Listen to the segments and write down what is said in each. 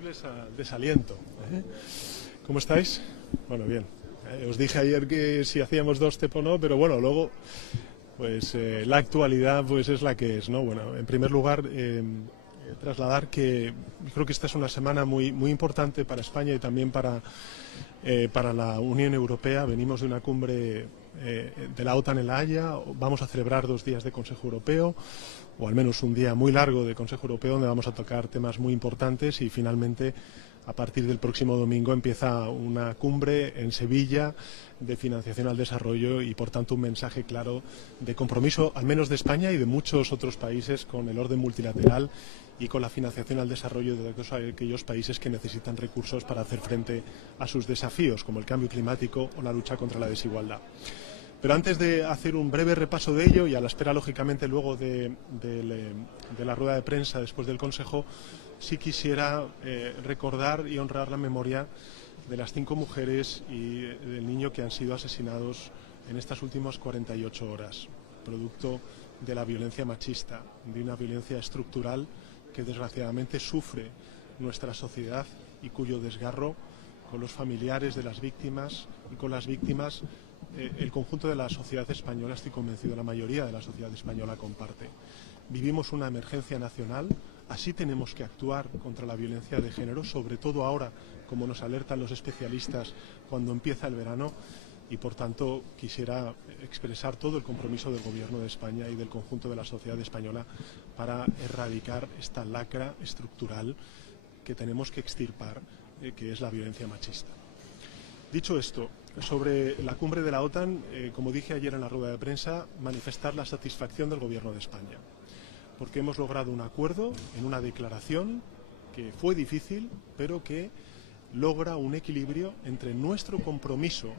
sensibles al desaliento. ¿Cómo estáis? Bueno, bien. Os dije ayer que si hacíamos dos step o no, pero bueno, luego pues la actualidad pues es la que es, ¿no? Bueno, en primer lugar trasladar que creo que esta es una semana muy importante para España y también para la Unión Europea. Venimos de una cumbre de la OTAN en La Haya, vamos a celebrar 2 días de Consejo Europeo, o al menos un día muy largo de Consejo Europeo, donde vamos a tocar temas muy importantes, y finalmente a partir del próximo domingo empieza una cumbre en Sevilla de financiación al desarrollo y, por tanto, un mensaje claro de compromiso, al menos de España y de muchos otros países, con el orden multilateral y con la financiación al desarrollo de aquellos países que necesitan recursos para hacer frente a sus desafíos, como el cambio climático o la lucha contra la desigualdad. Pero antes de hacer un breve repaso de ello, y a la espera, lógicamente, luego de la rueda de prensa después del Consejo, sí quisiera recordar y honrar la memoria de las 5 mujeres y del niño que han sido asesinados en estas últimas 48 horas, producto de la violencia machista, de una violencia estructural que desgraciadamente sufre nuestra sociedad y cuyo desgarro con los familiares de las víctimas y con las víctimas el conjunto de la sociedad española, estoy convencido, la mayoría de la sociedad española comparte. Vivimos una emergencia nacional, así tenemos que actuar contra la violencia de género, sobre todo ahora, como nos alertan los especialistas, cuando empieza el verano, y por tanto quisiera expresar todo el compromiso del Gobierno de España y del conjunto de la sociedad española para erradicar esta lacra estructural que tenemos que extirpar, que es la violencia machista. Dicho esto, sobre la cumbre de la OTAN, como dije ayer en la rueda de prensa, manifestar la satisfacción del Gobierno de España, porque hemos logrado un acuerdo en una declaración que fue difícil, pero que logra un equilibrio entre nuestro compromiso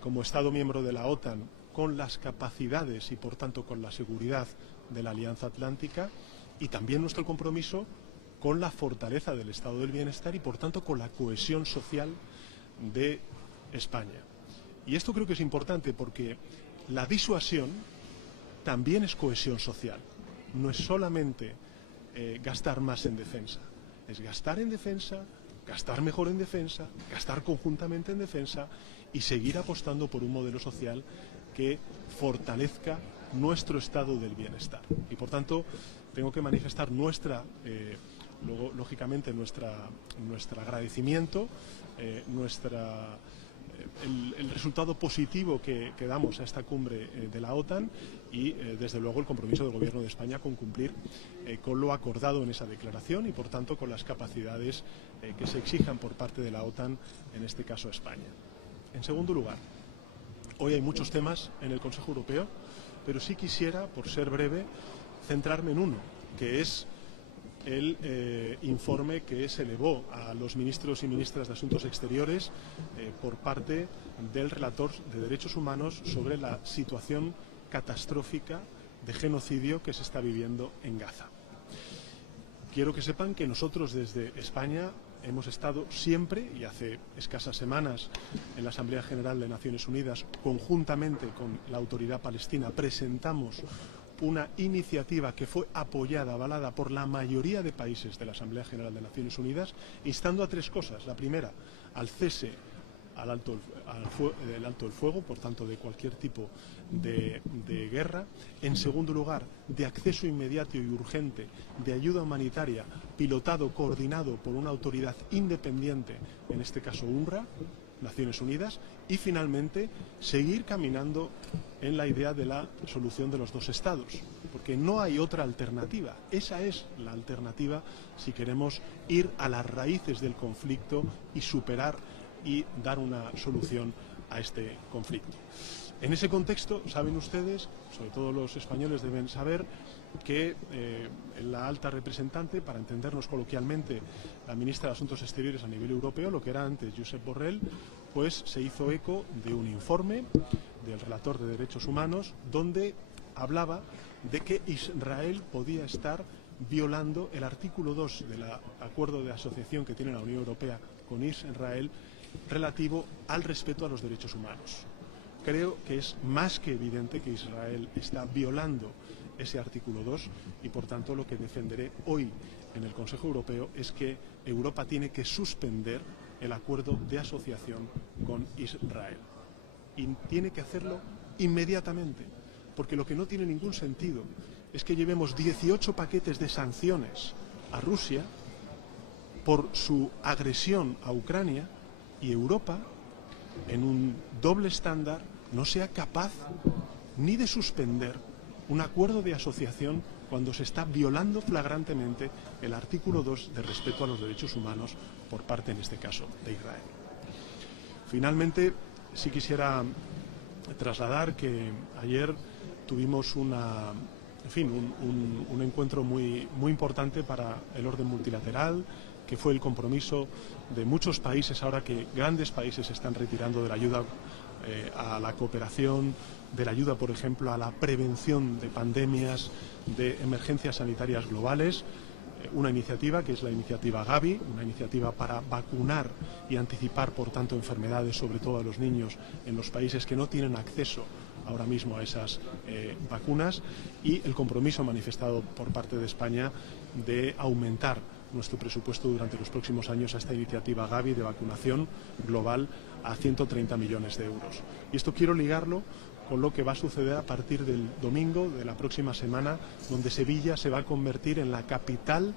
como Estado miembro de la OTAN con las capacidades y, por tanto, con la seguridad de la Alianza Atlántica, y también nuestro compromiso con la fortaleza del Estado del Bienestar y, por tanto, con la cohesión social de España. Y esto creo que es importante porque la disuasión también es cohesión social. No es solamente gastar más en defensa, es gastar en defensa, gastar mejor en defensa, gastar conjuntamente en defensa y seguir apostando por un modelo social que fortalezca nuestro estado del bienestar. Y por tanto tengo que manifestar luego, lógicamente, nuestro agradecimiento, el resultado positivo que damos a esta cumbre de la OTAN y, desde luego, el compromiso del Gobierno de España con cumplir con lo acordado en esa declaración y, por tanto, con las capacidades que se exijan por parte de la OTAN, en este caso España. En segundo lugar, hoy hay muchos temas en el Consejo Europeo, pero sí quisiera, por ser breve, centrarme en uno, que es el informe que se elevó a los ministros y ministras de Asuntos Exteriores por parte del relator de Derechos Humanos sobre la situación catastrófica de genocidio que se está viviendo en Gaza. Quiero que sepan que nosotros desde España hemos estado siempre, y hace escasas semanas en la Asamblea General de Naciones Unidas, conjuntamente con la Autoridad Palestina, presentamos una iniciativa que fue apoyada, avalada por la mayoría de países de la Asamblea General de Naciones Unidas, instando a 3 cosas. La primera, al cese del alto el fuego, por tanto, de cualquier tipo de guerra. En segundo lugar, de acceso inmediato y urgente de ayuda humanitaria, pilotado, coordinado por una autoridad independiente, en este caso UNRWA, Naciones Unidas, y finalmente seguir caminando en la idea de la solución de los 2 estados, porque no hay otra alternativa. Esa es la alternativa si queremos ir a las raíces del conflicto y superar y dar una solución a este conflicto. En ese contexto, saben ustedes, sobre todo los españoles deben saber, que la alta representante, para entendernos coloquialmente, la ministra de Asuntos Exteriores a nivel europeo, lo que era antes Josep Borrell, pues se hizo eco de un informe del relator de Derechos Humanos donde hablaba de que Israel podía estar violando el artículo 2 del acuerdo de asociación que tiene la Unión Europea con Israel relativo al respeto a los derechos humanos. Creo que es más que evidente que Israel está violando ese artículo 2 y, por tanto, lo que defenderé hoy en el Consejo Europeo es que Europa tiene que suspender el acuerdo de asociación con Israel. Y tiene que hacerlo inmediatamente, porque lo que no tiene ningún sentido es que llevemos 18 paquetes de sanciones a Rusia por su agresión a Ucrania y Europa, en un doble estándar, no sea capaz ni de suspender un acuerdo de asociación cuando se está violando flagrantemente el artículo 2 de respeto a los derechos humanos por parte, en este caso, de Israel. Finalmente, sí quisiera trasladar que ayer tuvimos un encuentro muy importante para el orden multilateral, que fue el compromiso de muchos países, ahora que grandes países se están retirando de la ayuda a la cooperación, de la ayuda, por ejemplo, a la prevención de pandemias, de emergencias sanitarias globales. Una iniciativa que es la iniciativa Gavi, una iniciativa para vacunar y anticipar, por tanto, enfermedades, sobre todo a los niños en los países que no tienen acceso ahora mismo a esas vacunas, y el compromiso manifestado por parte de España de aumentar nuestro presupuesto durante los próximos años a esta iniciativa Gavi de vacunación global a 130 millones de euros. Y esto quiero ligarlo con lo que va a suceder a partir del domingo de la próxima semana, donde Sevilla se va a convertir en la capital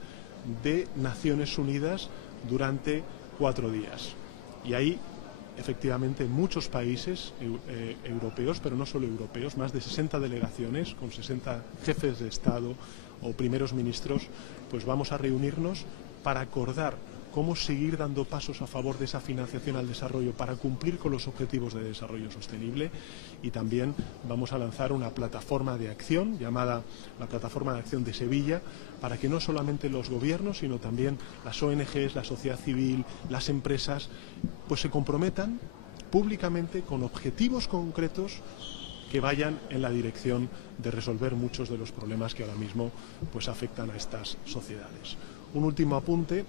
de Naciones Unidas durante 4 días. Y ahí, efectivamente, muchos países europeos, pero no solo europeos, más de 60 delegaciones con 60 jefes de Estado o primeros ministros, pues vamos a reunirnos para acordar cómo seguir dando pasos a favor de esa financiación al desarrollo para cumplir con los objetivos de desarrollo sostenible, y también vamos a lanzar una plataforma de acción llamada la Plataforma de Acción de Sevilla, para que no solamente los gobiernos, sino también las ONGs, la sociedad civil, las empresas, pues se comprometan públicamente con objetivos concretos que vayan en la dirección de resolver muchos de los problemas que ahora mismo pues afectan a estas sociedades. Un último apunte.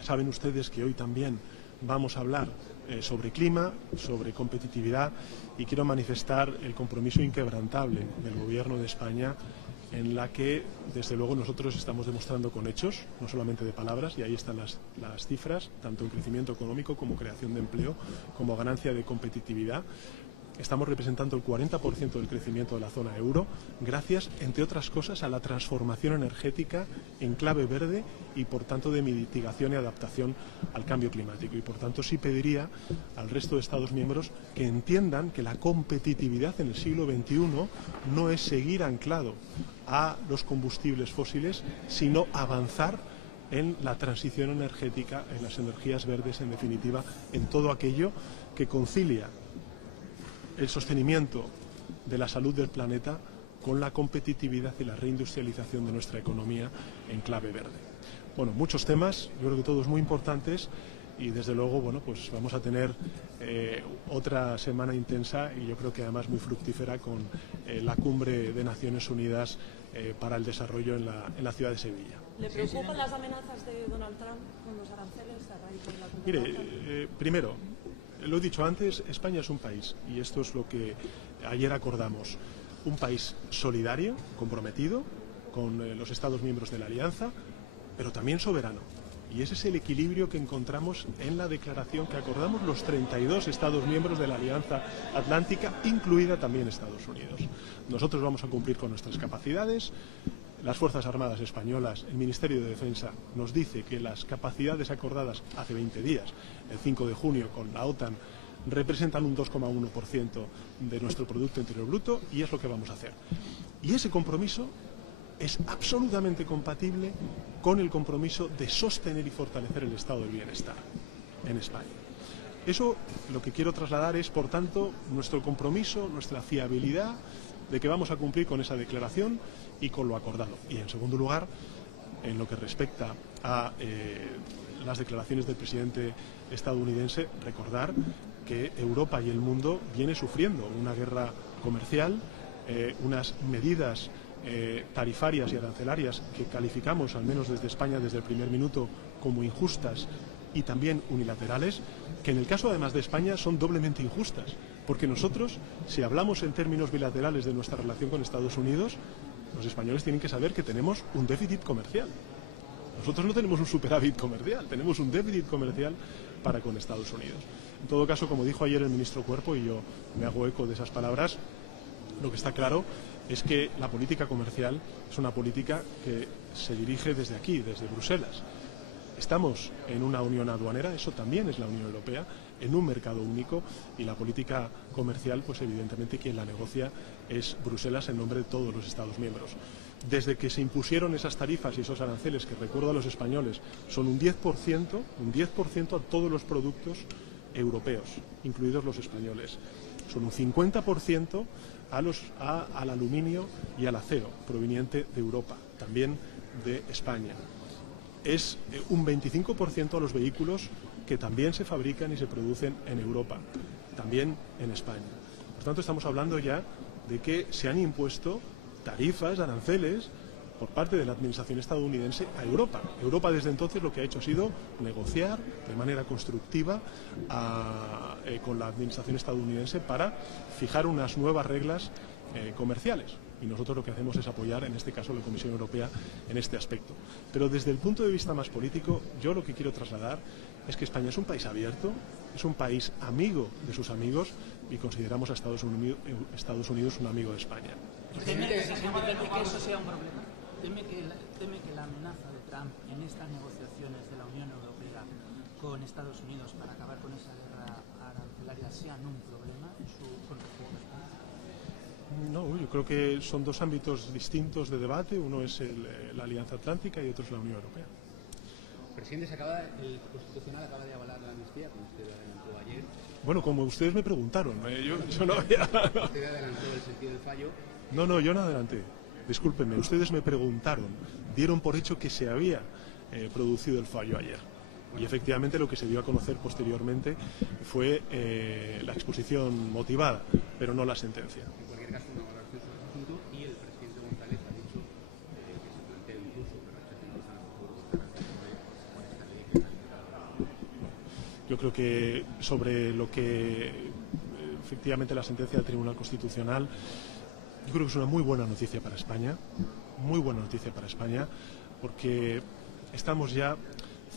Saben ustedes que hoy también vamos a hablar sobre clima, sobre competitividad, y quiero manifestar el compromiso inquebrantable del Gobierno de España, en la que, desde luego, nosotros estamos demostrando con hechos, no solamente de palabras, y ahí están las cifras, tanto en crecimiento económico como creación de empleo, como ganancia de competitividad. Estamos representando el 40% del crecimiento de la zona euro, gracias, entre otras cosas, a la transformación energética en clave verde y, por tanto, de mitigación y adaptación al cambio climático. Y, por tanto, sí pediría al resto de Estados miembros que entiendan que la competitividad en el siglo XXI no es seguir anclado a los combustibles fósiles, sino avanzar en la transición energética, en las energías verdes, en definitiva, en todo aquello que concilia el sostenimiento de la salud del planeta con la competitividad y la reindustrialización de nuestra economía en clave verde. Bueno, muchos temas, yo creo que todos muy importantes, y desde luego, bueno, pues vamos a tener otra semana intensa, y yo creo que además muy fructífera, con la cumbre de Naciones Unidas para el desarrollo en la ciudad de Sevilla. ¿Le preocupan las amenazas de Donald Trump con los aranceles a raíz de la cumbre? Mire, primero, lo he dicho antes, España es un país, y esto es lo que ayer acordamos, un país solidario, comprometido con los Estados miembros de la Alianza, pero también soberano. Y ese es el equilibrio que encontramos en la declaración que acordamos los 32 Estados miembros de la Alianza Atlántica, incluida también Estados Unidos. Nosotros vamos a cumplir con nuestras capacidades. Las Fuerzas Armadas Españolas, el Ministerio de Defensa, nos dice que las capacidades acordadas hace 20 días, el 5 de junio, con la OTAN, representan un 2,1% de nuestro Producto Interior Bruto, y es lo que vamos a hacer. Y ese compromiso es absolutamente compatible con el compromiso de sostener y fortalecer el estado del bienestar en España. Eso, lo que quiero trasladar es, por tanto, nuestro compromiso, nuestra fiabilidad de que vamos a cumplir con esa declaración y con lo acordado. Y, en segundo lugar, en lo que respecta a las declaraciones del presidente estadounidense, recordar que Europa y el mundo viene sufriendo una guerra comercial, unas medidas tarifarias y arancelarias que calificamos, al menos desde España, desde el primer minuto, como injustas y también unilaterales, que en el caso además de España son doblemente injustas, porque nosotros, si hablamos en términos bilaterales de nuestra relación con Estados Unidos, Los españoles tienen que saber que tenemos un déficit comercial. Nosotros no tenemos un superávit comercial, tenemos un déficit comercial para con Estados Unidos. En todo caso, como dijo ayer el ministro Cuerpo, y yo me hago eco de esas palabras, lo que está claro es que la política comercial es una política que se dirige desde aquí, desde Bruselas. Estamos en una unión aduanera, eso también es la Unión Europea, en un mercado único, y la política comercial, pues evidentemente quien la negocia es Bruselas en nombre de todos los Estados miembros. Desde que se impusieron esas tarifas y esos aranceles, que recuerdo a los españoles, son un 10% a todos los productos europeos, incluidos los españoles. Son un 50% al aluminio y al acero, proveniente de Europa, también de España. Es un 25% a los vehículos que también se fabrican y se producen en Europa, también en España. Por tanto, estamos hablando ya de que se han impuesto tarifas, aranceles, por parte de la administración estadounidense a Europa. Europa desde entonces lo que ha hecho ha sido negociar de manera constructiva con la administración estadounidense para fijar unas nuevas reglas comerciales. Y nosotros lo que hacemos es apoyar, en este caso, la Comisión Europea en este aspecto. Pero desde el punto de vista más político, yo lo que quiero trasladar es que España es un país abierto, es un país amigo de sus amigos, y consideramos a Estados Unidos un amigo de España. ¿Teme que eso sea un problema? ¿Teme que la amenaza de Trump en estas negociaciones de la Unión Europea con Estados Unidos para acabar con esa guerra arancelaria sean un problema con respecto a España? No, yo creo que son dos ámbitos distintos de debate. Uno es la Alianza Atlántica y otro es la Unión Europea. Presidente, el Constitucional acaba de avalar la amnistía, como usted adelantó ayer. Bueno, como ustedes me preguntaron, yo no había... ¿Usted adelantó el sentido del fallo? No, yo no adelanté. Discúlpenme, ustedes me preguntaron, dieron por hecho que se había producido el fallo ayer. Y efectivamente lo que se dio a conocer posteriormente fue la exposición motivada, pero no la sentencia. En cualquier caso, una valoración sobre el asunto, y el presidente González ha dicho que se plantea incluso que rechacen que están a favor de votar con esta ley que está. Yo creo que sobre lo que efectivamente la sentencia del Tribunal Constitucional, yo creo que es una muy buena noticia para España, porque estamos ya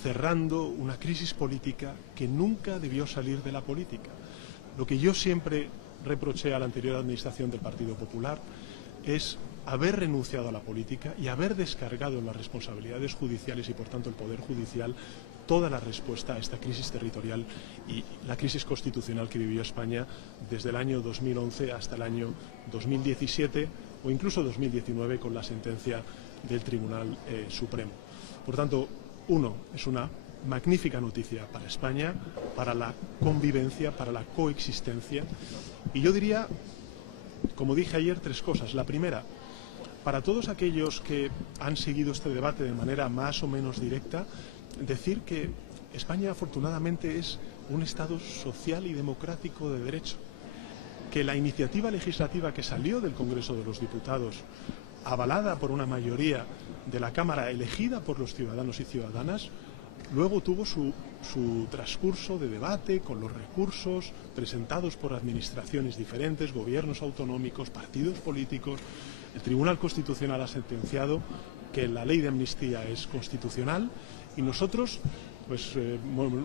cerrando una crisis política que nunca debió salir de la política. Lo que yo siempre reproché a la anterior administración del Partido Popular es haber renunciado a la política y haber descargado en las responsabilidades judiciales y, por tanto, el Poder Judicial toda la respuesta a esta crisis territorial y la crisis constitucional que vivió España desde el año 2011 hasta el año 2017 o incluso 2019 con la sentencia del Tribunal Supremo. Por tanto, es una magnífica noticia para España, para la convivencia, para la coexistencia, y yo diría, como dije ayer, tres cosas. La primera, para todos aquellos que han seguido este debate de manera más o menos directa, decir que España afortunadamente es un Estado social y democrático de derecho, que la iniciativa legislativa que salió del Congreso de los Diputados, avalada por una mayoría de la Cámara elegida por los ciudadanos y ciudadanas, luego tuvo su transcurso de debate con los recursos presentados por administraciones diferentes, gobiernos autonómicos, partidos políticos. El Tribunal Constitucional ha sentenciado que la ley de amnistía es constitucional y nosotros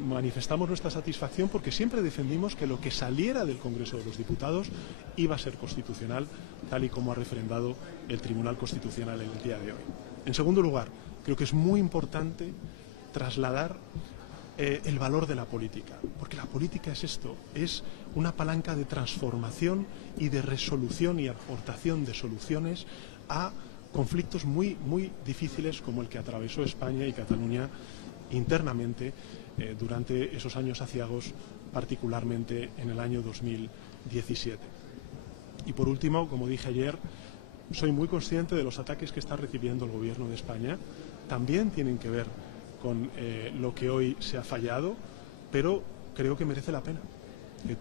manifestamos nuestra satisfacción porque siempre defendimos que lo que saliera del Congreso de los Diputados iba a ser constitucional, tal y como ha refrendado el Tribunal Constitucional en el día de hoy. En segundo lugar, creo que es muy importante trasladar el valor de la política, porque la política es esto, es una palanca de transformación y de resolución y aportación de soluciones a conflictos muy, muy difíciles como el que atravesó España y Cataluña internamente durante esos años aciagos, particularmente en el año 2017. Y por último, como dije ayer, soy muy consciente de los ataques que está recibiendo el Gobierno de España. También tienen que ver con lo que hoy se ha fallado, pero creo que merece la pena.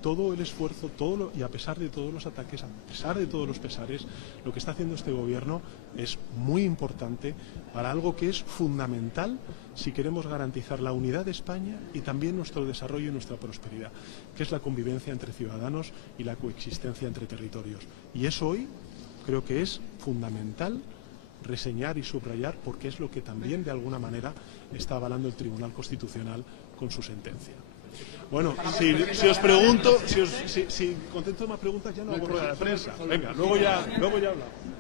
Todo el esfuerzo, y a pesar de todos los ataques, a pesar de todos los pesares, lo que está haciendo este Gobierno es muy importante para algo que es fundamental si queremos garantizar la unidad de España y también nuestro desarrollo y nuestra prosperidad, que es la convivencia entre ciudadanos y la coexistencia entre territorios. Y eso hoy creo que es fundamental reseñar y subrayar porque es lo que también de alguna manera está avalando el Tribunal Constitucional con su sentencia. Bueno, si os pregunto, si contesto más preguntas ya no hago rueda de prensa. Venga, luego ya hablamos.